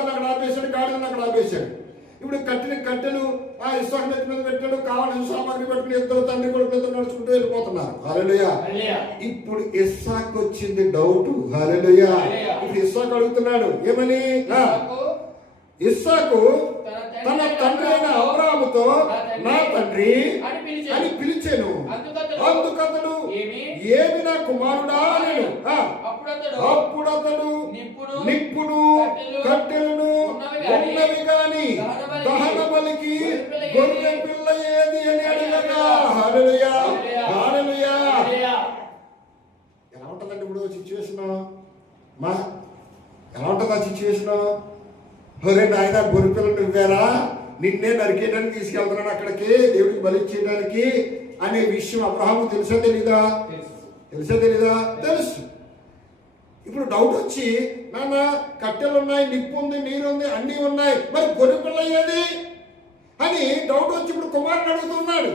అక్కడ ఆపేశాడు, గాడిదను అక్కడ ఆపేశాడు. ఇప్పుడు కట్టెలు ఆ ఇస్సాకు నెత్తి మీద పెట్టాడు, కావాల్సిన సామాగ్రి పెట్టుకుని ఇద్దరు తండ్రి కొడుకులతో నడుచుకుంటూ వెళ్ళిపోతున్నారు. హల్లెలూయా. ఇప్పుడు ఇస్సాకు వచ్చింది డౌట్. హల్లెలూయా. ఇప్పుడు ఇస్సాకు అడుగుతున్నాడు ఏమని? ఇస్సాకు తన తండ్రి అయిన అబ్రాహాముతో నా తండ్రి అని పిలిచాను. అందుకతడు ఏమి నా కుమారుడా అన్నాడు. అప్పుడు అతడు నిప్పును కట్టెలను ఉన్నవి గాని దహన బలికి గొర్రె పిల్ల ఏది అని అడిగగా. హల్లెలూయా. హల్లెలూయా. ఎలా ఉంటుందండి ఇప్పుడు సిచ్యువేషన్? ఎలా ఉంటుంది ఆ సిచ్యువేషన్? రెండు ఆయన గొర్రె పిల్లలు నువ్వేరా, నిన్నే నరికేయడానికి తీసుకెళ్తున్నాను అక్కడికి, దేవుడికి బలి చేయడానికి అనే విషయం అబ్రహాము తెలుసా తెలీదా? తెలుసు. ఇప్పుడు డౌట్ వచ్చి, నాన్న కట్టెలు ఉన్నాయి, నిప్పు ఉంది, నీరు ఉంది, అన్నీ ఉన్నాయి, మరి గొర్రె పిల్ల ఏది అని డౌట్ వచ్చి ఇప్పుడు కుమారుని అడుగుతున్నాడు.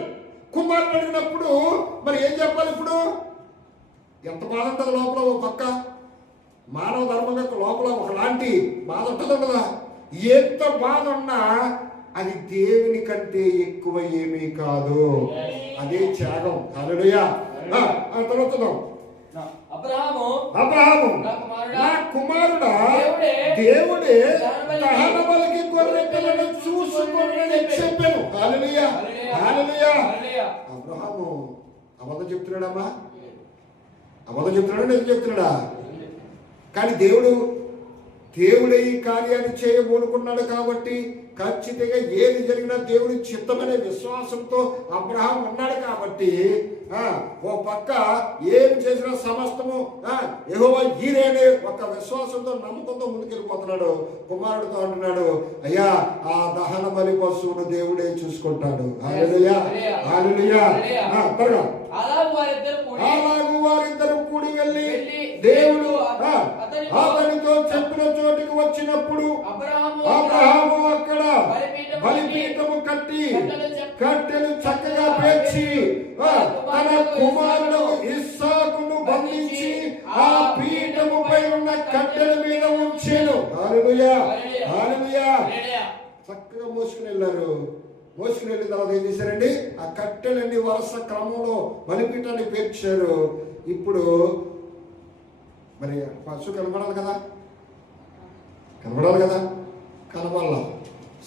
కుమారుని అడిగినప్పుడు మరి ఏం చెప్పాలి? ఇప్పుడు ఎంత బాధ ఉంటుంది లోపల. ఒక పక్క మానవ ధర్మంగా లోపల ఒకలాంటి బాధ ఉంటుంది కదా. ఎంత బాధ ఉన్నా అది దేవుని కంటే ఎక్కువ ఏమీ కాదు. అదే త్యాగం. హల్లెలూయా. తర్వాత అబ్రహాము నా కుమారుడా, దేవుడే దహన బలికి గొర్రె పిల్లను చూసుకొని చెప్పాను. హల్లెలూయా. హల్లెలూయా. అబ్రహాము అబద్ధం చెప్తున్నాడమ్మా? అబద్ధం చెప్తున్నాడా? నిజం చెప్తున్నాడా? కానీ దేవుడే ఈ కార్యాన్ని చేయబోనుకున్నాడు కాబట్టి ఖచ్చితంగా ఏది జరిగినా దేవుడి చిత్తమనే విశ్వాసంతో అబ్రహాం ఉన్నాడు కాబట్టి ఓ పక్క ఏమి చేసినా సమస్తము యెహోవా ఈరే అనే ఒక విశ్వాసంతో నమ్మకంతో ముందుకెళ్ళిపోతున్నాడు. కుమారుడితో అంటున్నాడు, అయ్యా ఆ దహన బలి పశువును దేవుడే చూసుకుంటాడు. హల్లెలూయా. హల్లెలూయా. త్వరగా అలాగూ వారిద్దరు కూడి వెళ్ళి దేవుడు అతనితో చెప్పిన చోటికి వచ్చినప్పుడు అబ్రహాము అక్కడ బలిపీఠము కట్టి కట్టెలు చక్కగా పేర్చి తన కుమారుడు ఇస్సాకును బంధించి ఆ పీఠముపై ఉన్న కట్టెల మీద ఉంచాను. హల్లెలూయా. హల్లెలూయా. చక్కగా మోసుకుని వెళ్ళారు. మోసుకుని వెళ్ళిన తర్వాత ఏం చేశారండి? ఆ కట్టెలన్నీ వరుస క్రమంలో బలిపీఠాన్ని పేర్చారు. ఇప్పుడు మరి పశువు కనబడాలి కదా, కనబడాల.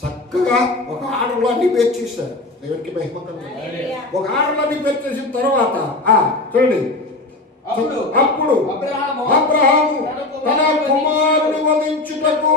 చక్కగా ఒక ఆర్డర్లో అన్ని పేర్చేశారు. దేవునికి మహిమ కలుగుతుంది. ఒక ఆర్డర్లో అన్ని పేర్చేసిన తర్వాత చూడండి, అప్పుడు అబ్రహాము తన కుమారుని వధించుటకు